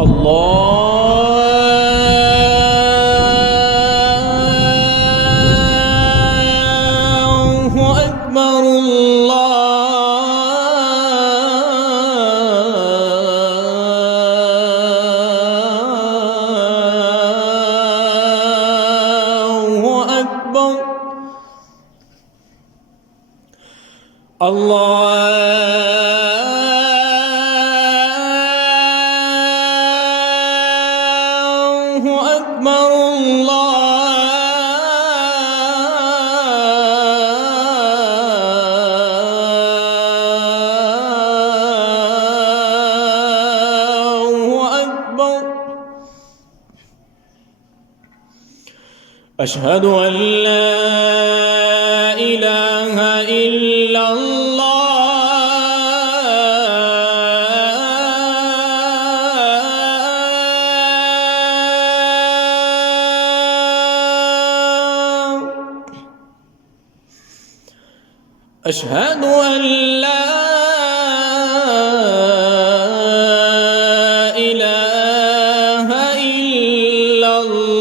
الله أكبر الله أكبر الله أكبر الله أكبر. أشهد أن لا إله إلا الله. أشهد أن لا إله إلا الله.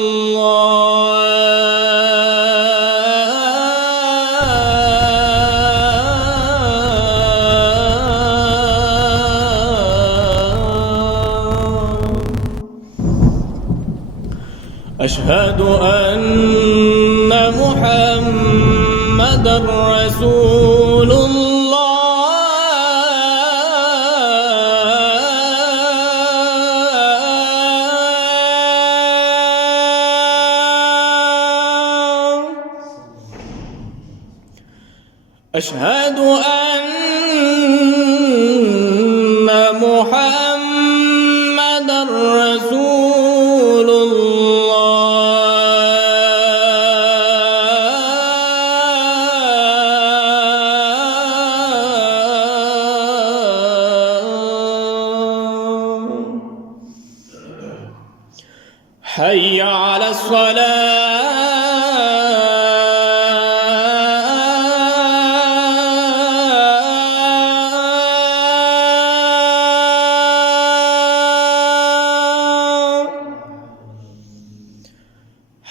أشهد أن محمدًا رسول الله. أشهد أن محمدًا رسول حي على الصلاة.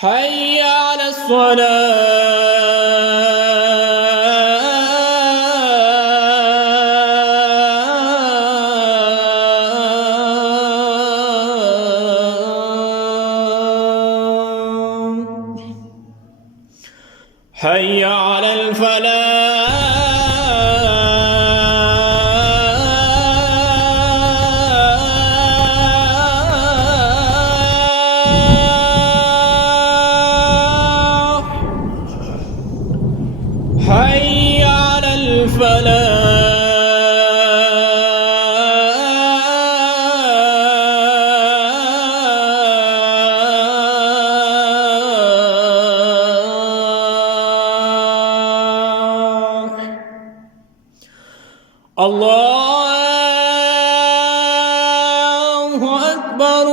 حي على الصلاة. حي على الفلاح. حي على الفلاح. الله أكبر.